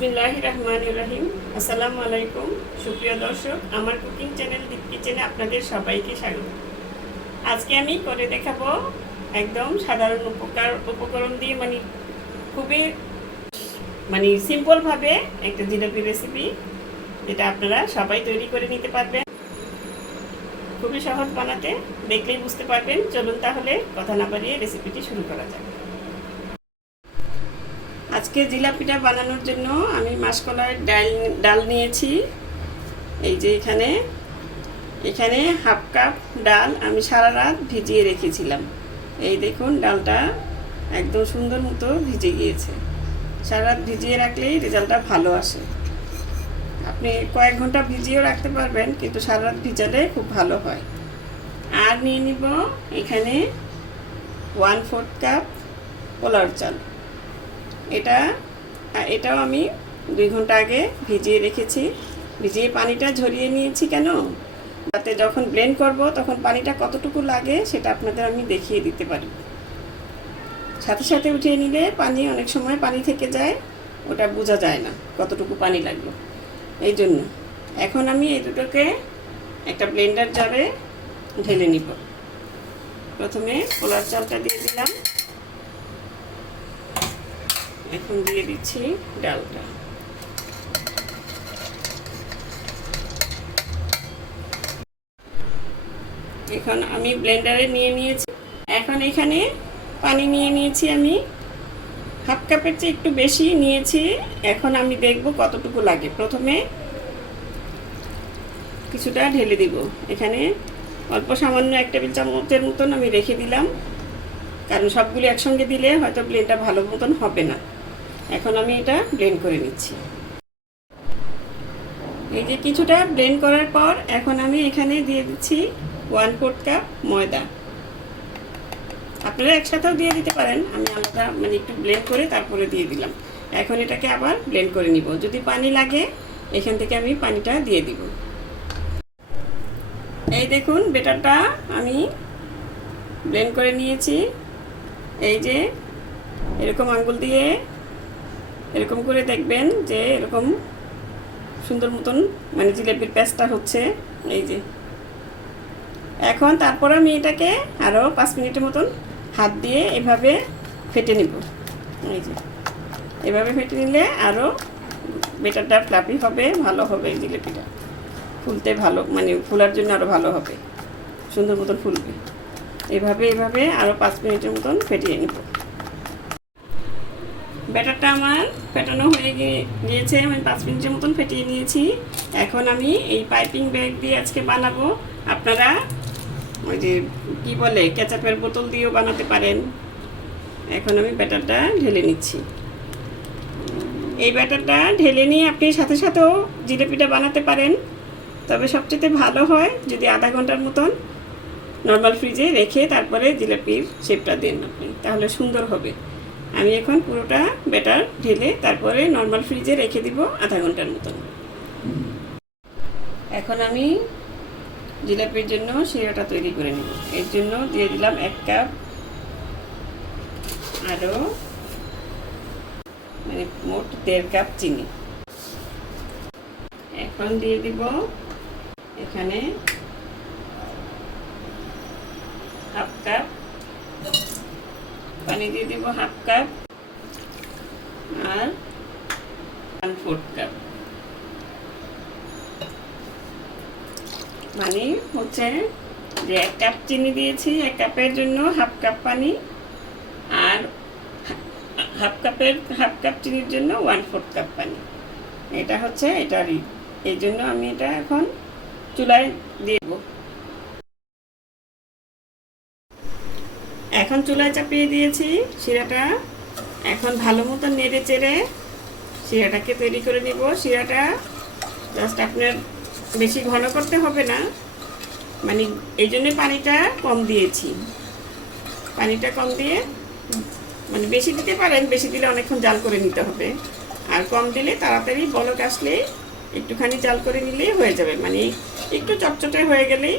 বিসমিল্লাহ রহমান রহিম আসসালামু আলাইকুম। সুপ্রিয় দর্শক, আমার কুকিং চ্যানেল দীপ কিচেনে আপনাদের সবাইকে স্বাগত। আজকে আমি করে দেখাবো একদম সাধারণ উপকার উপকরণ দিয়ে মানে খুবই মানে সিম্পলভাবে একটা জিলাপি রেসিপি যেটা আপনারা সবাই তৈরি করে নিতে পারবেন। খুবই সহজ বানাতে, দেখলেই বুঝতে পারবেন। চলুন তাহলে কথা না বাড়িয়ে রেসিপিটি শুরু করা যাক। আজকে জিলাপিটা বানানোর জন্য আমি মাসকলার ডাল ডাল নিয়েছি। এই যে এখানে এখানে হাফ কাপ ডাল আমি সারা রাত ভিজিয়ে রেখেছিলাম। এই দেখুন, ডালটা একদম সুন্দর মতো ভিজে গিয়েছে। সারা রাত ভিজিয়ে রাখলেই রেজাল্টটা ভালো আসে। আপনি কয়েক ঘণ্টা ভিজিয়েও রাখতে পারবেন, কিন্তু সারা রাত ভিজালে খুব ভালো হয়। আর নিয়ে নিব এখানে ওয়ান ফোর্থ কাপ পোলার চাল। এটা এটাও আমি দুই ঘণ্টা আগে ভিজিয়ে রেখেছি। ভিজিয়ে পানিটা ঝরিয়ে নিয়েছি কেন? যাতে যখন ব্লেন্ড করব, তখন পানিটা কতটুকু লাগে সেটা আপনাদের আমি দেখিয়ে দিতে পারি। সাথে সাথে উঠিয়ে নিলে পানি অনেক সময় পানি থেকে যায়, ওটা বোঝা যায় না কতটুকু পানি লাগল। এই জন্য এখন আমি এই দুটোকে একটা ব্লেন্ডার জারে ঢেলে নিব। প্রথমে পোলার চালটা দিয়ে দিলাম। এখন দিয়ে দিচ্ছি ডালটা। এখন আমি ব্লেন্ডারে নিয়ে নিয়েছি। এখন এখানে পানি নিয়ে নিয়েছি আমি। হাফ কাপের চেয়ে একটু বেশি নিয়েছি। এখন আমি দেখব কতটুকু লাগে। প্রথমে কিছুটা ঢেলে দিব। এখানে অল্প সামান্য এক টেবিল চামচের মতন আমি রেখে দিলাম। কারণ সবগুলো একসঙ্গে দিলে হয়তো ব্লেন্ডটা ভালো মতন হবে না। এখন আমি এটা ব্লেন্ড করে নিচ্ছি। এই যে কিছুটা ব্লেন্ড করার পর এখন আমি এখানে দিয়ে দিচ্ছি ওয়ান ফোর্থ কাপ ময়দা। আপনারা একসাথেও দিয়ে দিতে পারেন, আমি আলাদা মানে একটু ব্লেন্ড করে তারপরে দিয়ে দিলাম। এখন এটাকে আবার ব্লেন্ড করে নিব। যদি পানি লাগে, এখান থেকে আমি পানিটা দিয়ে দিব। এই দেখুন, বেটারটা আমি ব্লেন্ড করে নিয়েছি। এই যে এরকম আঙ্গুল দিয়ে এরকম করে দেখবেন যে এরকম সুন্দর মতন মানে জিলেপির প্যাঁচটা হচ্ছে, এই যে। এখন তারপর আমি এটাকে আরও পাঁচ মিনিটের মতন হাত দিয়ে এভাবে ফেটে নিব। এই যে। এভাবে ফেটে নিলে আরও বেটারটা ফ্লাপি হবে, ভালো হবে জিলেপিটা। ফুলতে ভালো মানে ফুলার জন্য আরও ভালো হবে। সুন্দর মতন ফুলবে। এভাবে এভাবে আরও পাঁচ মিনিটের মতন ফেটিয়ে নেব। ব্যাটারটা আমার ফেটানো হয়ে গিয়েছে, আমি পাঁচ মিনিটের মতন ফেটিয়ে নিয়েছি। এখন আমি এই পাইপিং ব্যাগ দিয়ে আজকে বানাবো। আপনারা ওই যে কী বলে, কেচাপের বোতল দিয়েও বানাতে পারেন। এখন আমি ব্যাটারটা ঢেলে নিচ্ছি। এই ব্যাটারটা ঢেলে নিয়ে আপনি সাথে সাথেও জিলেপিটা বানাতে পারেন। তবে সবচেয়ে ভালো হয় যদি আধা ঘণ্টার মতন নর্মাল ফ্রিজে রেখে তারপরে জিলাপির শেপটা দেন আপনি, তাহলে সুন্দর হবে। আমি এখন পুরোটা ব্যাটার ঢেলে তারপরে নর্মাল ফ্রিজে রেখে দিব আধা ঘণ্টার মতন। এখন আমি জিলাপির জন্য শিরাটা তৈরি করে নেব। এর জন্য দিয়ে দিলাম এক কাপ আরও মানে মোট দেড় কাপ চিনি। এখন দিয়ে দিব এখানে হাফ কাপ পানি দিয়ে দিব হাফ কাপ আর ফোর্থ কাপ মানে হচ্ছে যে এক কাপ চিনি দিয়েছি, এক কাপের জন্য হাফ কাপ পানি আর হাফ কাপের হাফ কাপ চিনির জন্য ওয়ান ফোর্থ কাপ পানি। এটা হচ্ছে এটারই। এই জন্য আমি এটা এখন চুলায় দিয়ে দেবো। এখন চুলায় চাপিয়ে দিয়েছি শিরাটা। এখন ভালো মতো নেড়ে চেড়ে শিরাটাকে তৈরি করে নিব। শিরাটা জাস্ট আপনার বেশি ঘন করতে হবে না। মানে এই জন্যে পানিটা কম দিয়েছি। পানিটা কম দিয়ে মানে বেশি দিতে পারেন, বেশি দিলে অনেকক্ষণ জাল করে নিতে হবে। আর কম দিলে তাড়াতাড়ি বলক আসলে একটুখানি জাল করে নিলেই হয়ে যাবে। মানে একটু চটচটে হয়ে গেলেই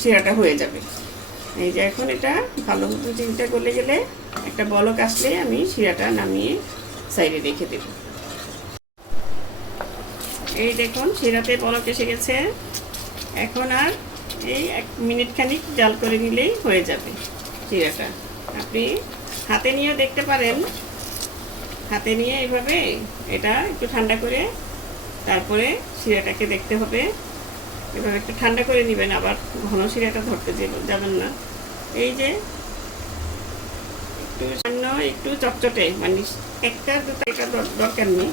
শিরাটা হয়ে যাবে। এই যে এখন এটা ভালো মতো চিন্তা করলে গেলে একটা বলক আসলে আমি শিরাটা নামিয়ে সাইডে রেখে দেব। এই দেখুন, শিরাতে বলক এসে গেছে। এখন আর এই এক মিনিট খানিক জাল করে নিলেই হয়ে যাবে শিরাটা। আপনি হাতে নিয়েও দেখতে পারেন। হাতে নিয়ে এইভাবে এটা একটু ঠান্ডা করে তারপরে শিরাটাকে দেখতে হবে। এবার একটু ঠান্ডা করে নেবেন, আবার ঘন শিরাটা ধরতে যাবেন না। এই যে একটু সামান্য একটু চটচটে মানে একটা দুটো দর- দরকার নেই।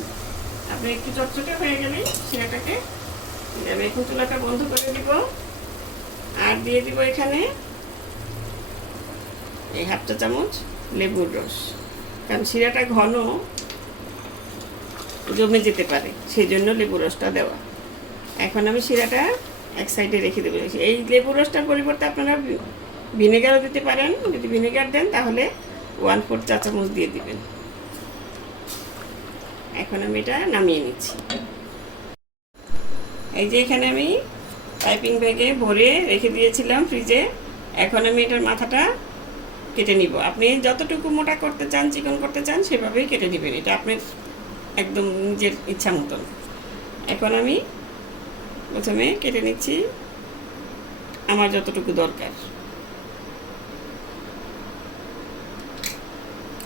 আপনি একটু চটচটে হয়ে গেলেই শিরাটাকে আমি এখন চুলাটা বন্ধ করে দিব। আর দিয়ে দিব এখানে এই হাফ চা চামচ লেবুর রস। কারণ শিরাটা ঘন জমে যেতে পারে, সেই জন্য লেবু রসটা দেওয়া। এখন আমি শিরাটা এক সাইডে রেখে দেবো। এই লেবু রসটার পরিবর্তে আপনারা ভিনেগারও দিতে পারেন। যদি ভিনেগার দেন, তাহলে ওয়ান ফোর চা চামচ দিয়ে দিবেন। এখন আমি এটা নামিয়ে নিচ্ছি। এই যে এখানে আমি পাইপিং ব্যাগে ভরে রেখে দিয়েছিলাম ফ্রিজে এখন আমি এটার মাথাটা কেটে নিব। আপনি যতটুকু মোটা করতে চান, চিকন করতে চান, সেভাবেই কেটে নেবেন এটা আপনার একদম নিজের ইচ্ছা মতন। এখন আমি প্রথমে কেটে নিচ্ছি আমার যতটুকু দরকার।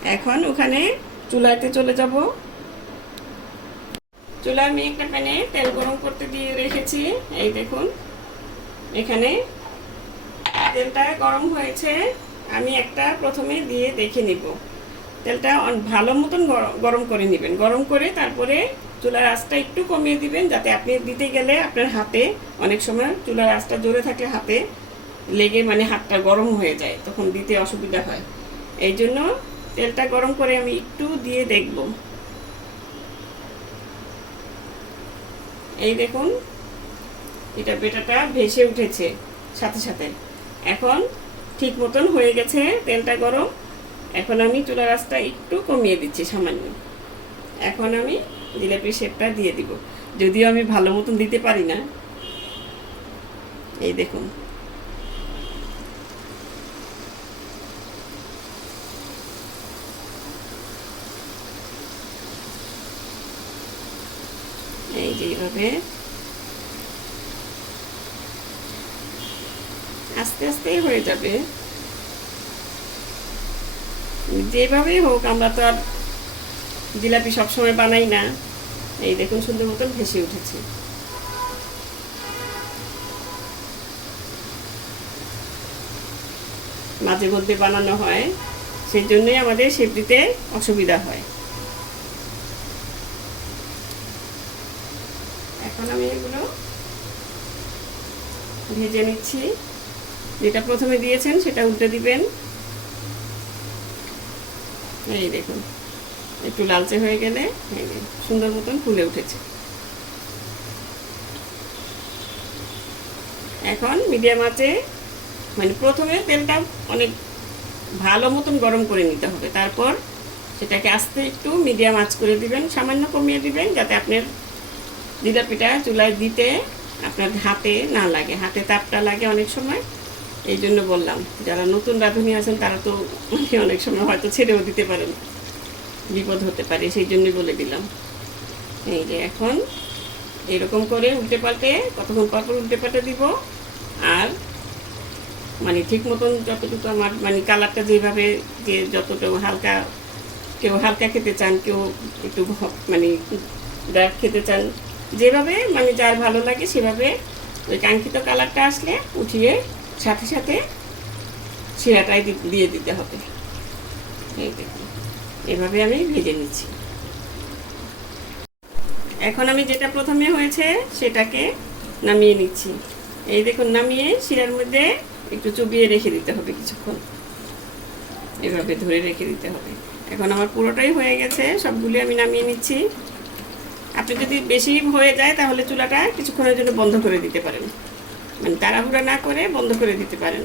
এখন ওখানে চুলাতে চলে যাব। চুলা আমি একটা প্যানে তেল গরম করতে দিয়ে রেখেছি। এই দেখুন, এখানে তেলটা গরম হয়েছে। আমি একটা প্রথমে দিয়ে দেখে নিব। তেলটা ভালো মতন গর- গরম করে নেবেন। গরম করে তারপরে চুলার আঁচটা একটু কমিয়ে দিবেন যাতে আপনি দিতে গেলে আপনার হাতে অনেক সময় চুলার আঁচটা জোরে থাকলে হাতে লেগে মানে হাতটা গরম হয়ে যায়, তখন দিতে অসুবিধা হয়। এই জন্য তেলটা গরম করে আমি একটু দিয়ে দেখব। এই দেখুন, এটা বেটাটা ভেসে উঠেছে সাথে সাথে। এখন ঠিক মতন হয়ে গেছে তেলটা গরম। এখন আমি চুলার আঁচটা একটু কমিয়ে দিচ্ছি সামান্য। এখন আমি জিলাপির শেপটা দিয়ে দিব। যদিও আমি ভালো মতন দিতে পারি না। এই দেখুন। এই যে এইভাবে। আস্তে আস্তেই হয়ে যাবে। যেভাবেই হোক, আমরা তো আর জিলাপি সবসময় বানাই না। এই দেখুন সুন্দর মতন ভেসে উঠেছে। মাঝে মধ্যে বানানো হয় সেই জন্যই আমাদের দিতে অসুবিধা হয়। এখন আমি এগুলো ভেজে নিচ্ছি। যেটা প্রথমে দিয়েছেন সেটা উল্টে দিবেন। এই দেখুন। একটু লালচে হয়ে গেলে সুন্দর মতন ফুলে উঠেছে। এখন মিডিয়াম আঁচে মানে প্রথমে তেলটা অনেক ভালো মতন গরম করে নিতে হবে। তারপর সেটাকে আস্তে একটু মিডিয়াম আঁচ করে দিবেন, সামান্য কমিয়ে দিবেন, যাতে আপনার দিদা জিলাপিটা চুলায় দিতে আপনার হাতে না লাগে। হাতে তাপটা লাগে অনেক সময়। এই জন্য বললাম, যারা নতুন রাঁধুনি আছেন তারা তো অনেক সময় হয়তো ছেড়েও দিতে পারেন। বিপদ হতে পারে, সেই জন্যই বলে দিলাম। এই যে এখন এরকম করে উল্টে পাল্টে, কতক্ষণ পর পর উল্টে পাল্টে দিব, আর মানে ঠিক মতন যতটুকু আমার মানে কালারটা যেভাবে যে যতটুকু হালকা, কেউ হালকা খেতে চান, কেউ একটু মানে ডার্ক খেতে চান, যেভাবে মানে যার ভালো লাগে সেভাবে ওই কাঙ্ক্ষিত কালারটা আসলে উঠিয়ে সাথে সাথে শিরাটাই দিয়ে দিতে হবে। এই দেখুন। এভাবে আমি ভেজে নিচ্ছি। এখন আমি যেটা প্রথমে হয়েছে সেটাকে নামিয়ে নিচ্ছি। এই দেখুন, নামিয়ে শিরার মধ্যে একটু চুবিয়ে রেখে দিতে হবে কিছুক্ষণ। এভাবে ধরে রেখে দিতে হবে। এখন আমার পুরোটাই হয়ে গেছে, সবগুলি আমি নামিয়ে নিচ্ছি। আপনি যদি বেশি হয়ে যায় তাহলে চুলাটা কিছুক্ষণের জন্য বন্ধ করে দিতে পারেন। মানে তাড়াহুড়া না করে বন্ধ করে দিতে পারেন।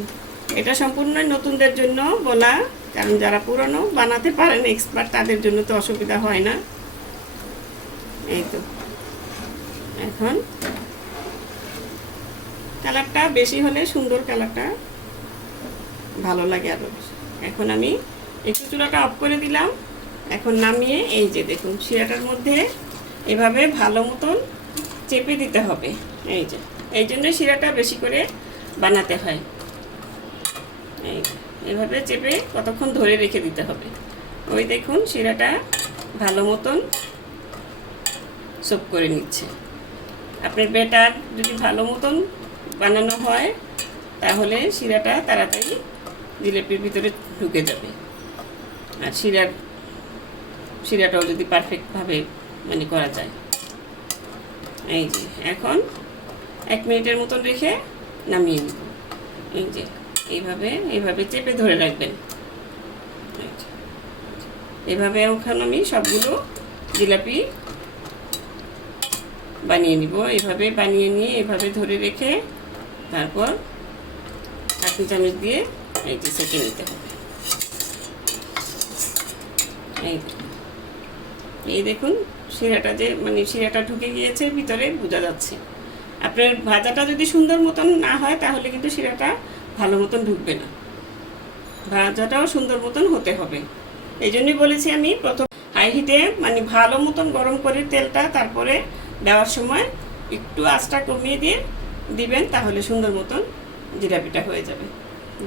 এটা সম্পূর্ণই নতুনদের জন্য বলা, কারণ যারা পুরনো বানাতে পারেন এক্সপার্ট তাদের জন্য তো অসুবিধা হয় না। এই তো। এখন কালারটা বেশি হলে সুন্দর কালারটা ভালো লাগে আরও এখন আমি একটু চুলাটা অফ করে দিলাম। এখন নামিয়ে এই যে দেখুন, শিরাটার মধ্যে এভাবে ভালো মতন চেপে দিতে হবে। এই যে, এই জন্য শিরাটা বেশি করে বানাতে হয়। এই যে, এভাবে চেপে কতক্ষণ ধরে রেখে দিতে হবে? ওই দেখুন শিরাটা ভালো মতন সোপ করে নিচ্ছে। আপনার বেটার যদি ভালো মতন বানানো হয় তাহলে শিরাটা তাড়াতাড়ি জিলেপির ভিতরে ঢুকে যাবে। আর শিরার শিরাটাও যদি পারফেক্টভাবে মানে করা যায়। এই যে এখন এক মিনিটের মতন রেখে নামিয়ে নিব। এই যে এইভাবে এইভাবে চেপে ধরে রাখবেন। এভাবে এখন আমি সবগুলো জিলাপি বানিয়ে নিব। এভাবে বানিয়ে নিয়ে এভাবে ধরে রেখে তারপর চাটনি চামচ দিয়ে এই যে সেঁকে নিতে হবে। এই দেখুন, শিরাটা যে মানে শিরাটা ঢুকে গিয়েছে, ভিতরে বোঝা যাচ্ছে। আপনার ভাজাটা যদি সুন্দর মতন না হয়, তাহলে কিন্তু শিরাটা ভালো মতন ঢুকবে না। ভাজাটাও সুন্দর মতন হতে হবে। এই জন্যই বলেছি আমি, প্রথম হাই হিটে মানে ভালো মতন গরম করে তেলটা তারপরে দেওয়ার সময় একটু আঁচটা কমিয়ে দিয়ে দিবেন, তাহলে সুন্দর মতন জিলাপিটা হয়ে যাবে।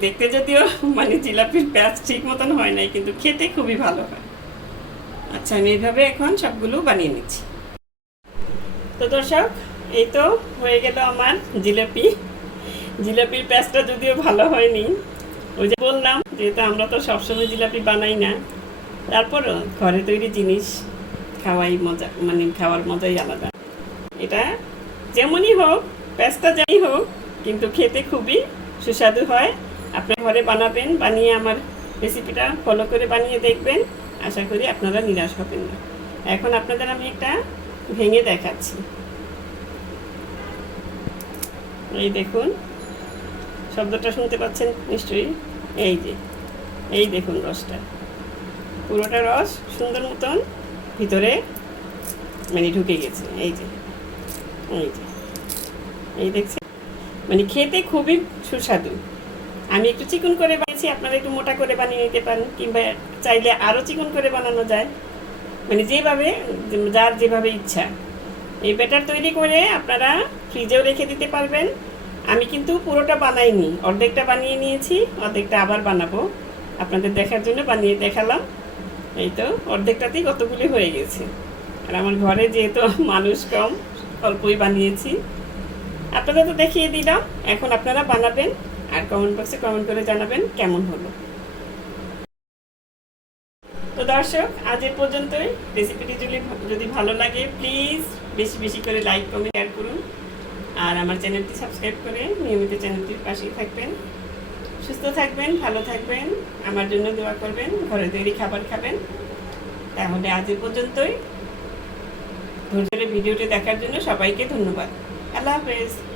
দেখতে যদিও মানে জিলাপির প্যাঁচ ঠিক মতন হয় নাই, কিন্তু খেতে খুবই ভালো হয়। আচ্ছা আমি এইভাবে এখন সবগুলো বানিয়ে নিচ্ছি। তো দর্শক, এই তো হয়ে গেল আমার জিলাপি। জিলাপির প্যাঁচটা যদিও ভালো হয়নি, ওই যে বললাম, যেহেতু আমরা তো সবসময় জিলাপি বানাই না, তারপরও ঘরে তৈরি জিনিস খাওয়াই মজা মানে খাওয়ার মজাই আলাদা। এটা যেমনই হোক, প্যাঁচটা যাই হোক, কিন্তু খেতে খুবই সুস্বাদু হয়। আপনি ঘরে বানাবেন, বানিয়ে আমার রেসিপিটা ফলো করে বানিয়ে দেখবেন। আশা করি আপনারা নিরাশ হবেন না। এখন আপনাদের আমি একটা ভেঙে দেখাচ্ছি। এই দেখুন। শব্দটা শুনতে পাচ্ছেন নিশ্চয়ই? এই যে, এই দেখুন রসটা। পুরোটা রস সুন্দর মতন ভিতরে মানে ঢুকে গেছে। এই যে এই যে, এই দেখছেন? মানে খেতে খুবই সুস্বাদু। আমি একটু চিকন করে বানিয়েছি, আপনারা একটু মোটা করে বানিয়ে নিতে পারেন, কিংবা চাইলে আরও চিকন করে বানানো যায়। মানে যেভাবে, যার যেভাবে ইচ্ছা। এই ব্যাটার তৈরি করে আপনারা ফ্রিজেও রেখে দিতে পারবেন। আমি কিন্তু পুরোটা বানাইনি। অর্ধেকটা বানিয়ে নিয়েছি, অর্ধেকটা আবার বানাবো। আপনাদের দেখার জন্য বানিয়ে দেখালাম। এই তো, অর্ধেকটাতেই কতগুলি হয়ে গেছে। আর আমার ঘরে যেহেতু মানুষ কম, অল্পই বানিয়েছি। আপনাদের তো দেখিয়ে দিলাম, এখন আপনারা বানাবেন আর কমেন্ট বক্সে কমেন্ট করে জানাবেন কেমন হলো। তো দর্শক, আজ এ পর্যন্তই। রেসিপিটি যদি যদি ভালো লাগে প্লিজ বেশি বেশি করে লাইক কমেন্ট শেয়ার করুন। আর আমার চ্যানেলটি সাবস্ক্রাইব করে নিয়মিত চ্যানেলটির পাশেই থাকবেন। সুস্থ থাকবেন, ভালো থাকবেন, আমার জন্য দোয়া করবেন, ঘরে তৈরি খাবার খাবেন। তাহলে আজ পর্যন্তই। ধৈর্যের ভিডিওটি দেখার জন্য সবাইকে ধন্যবাদ। আল্লাহ হাফেজ।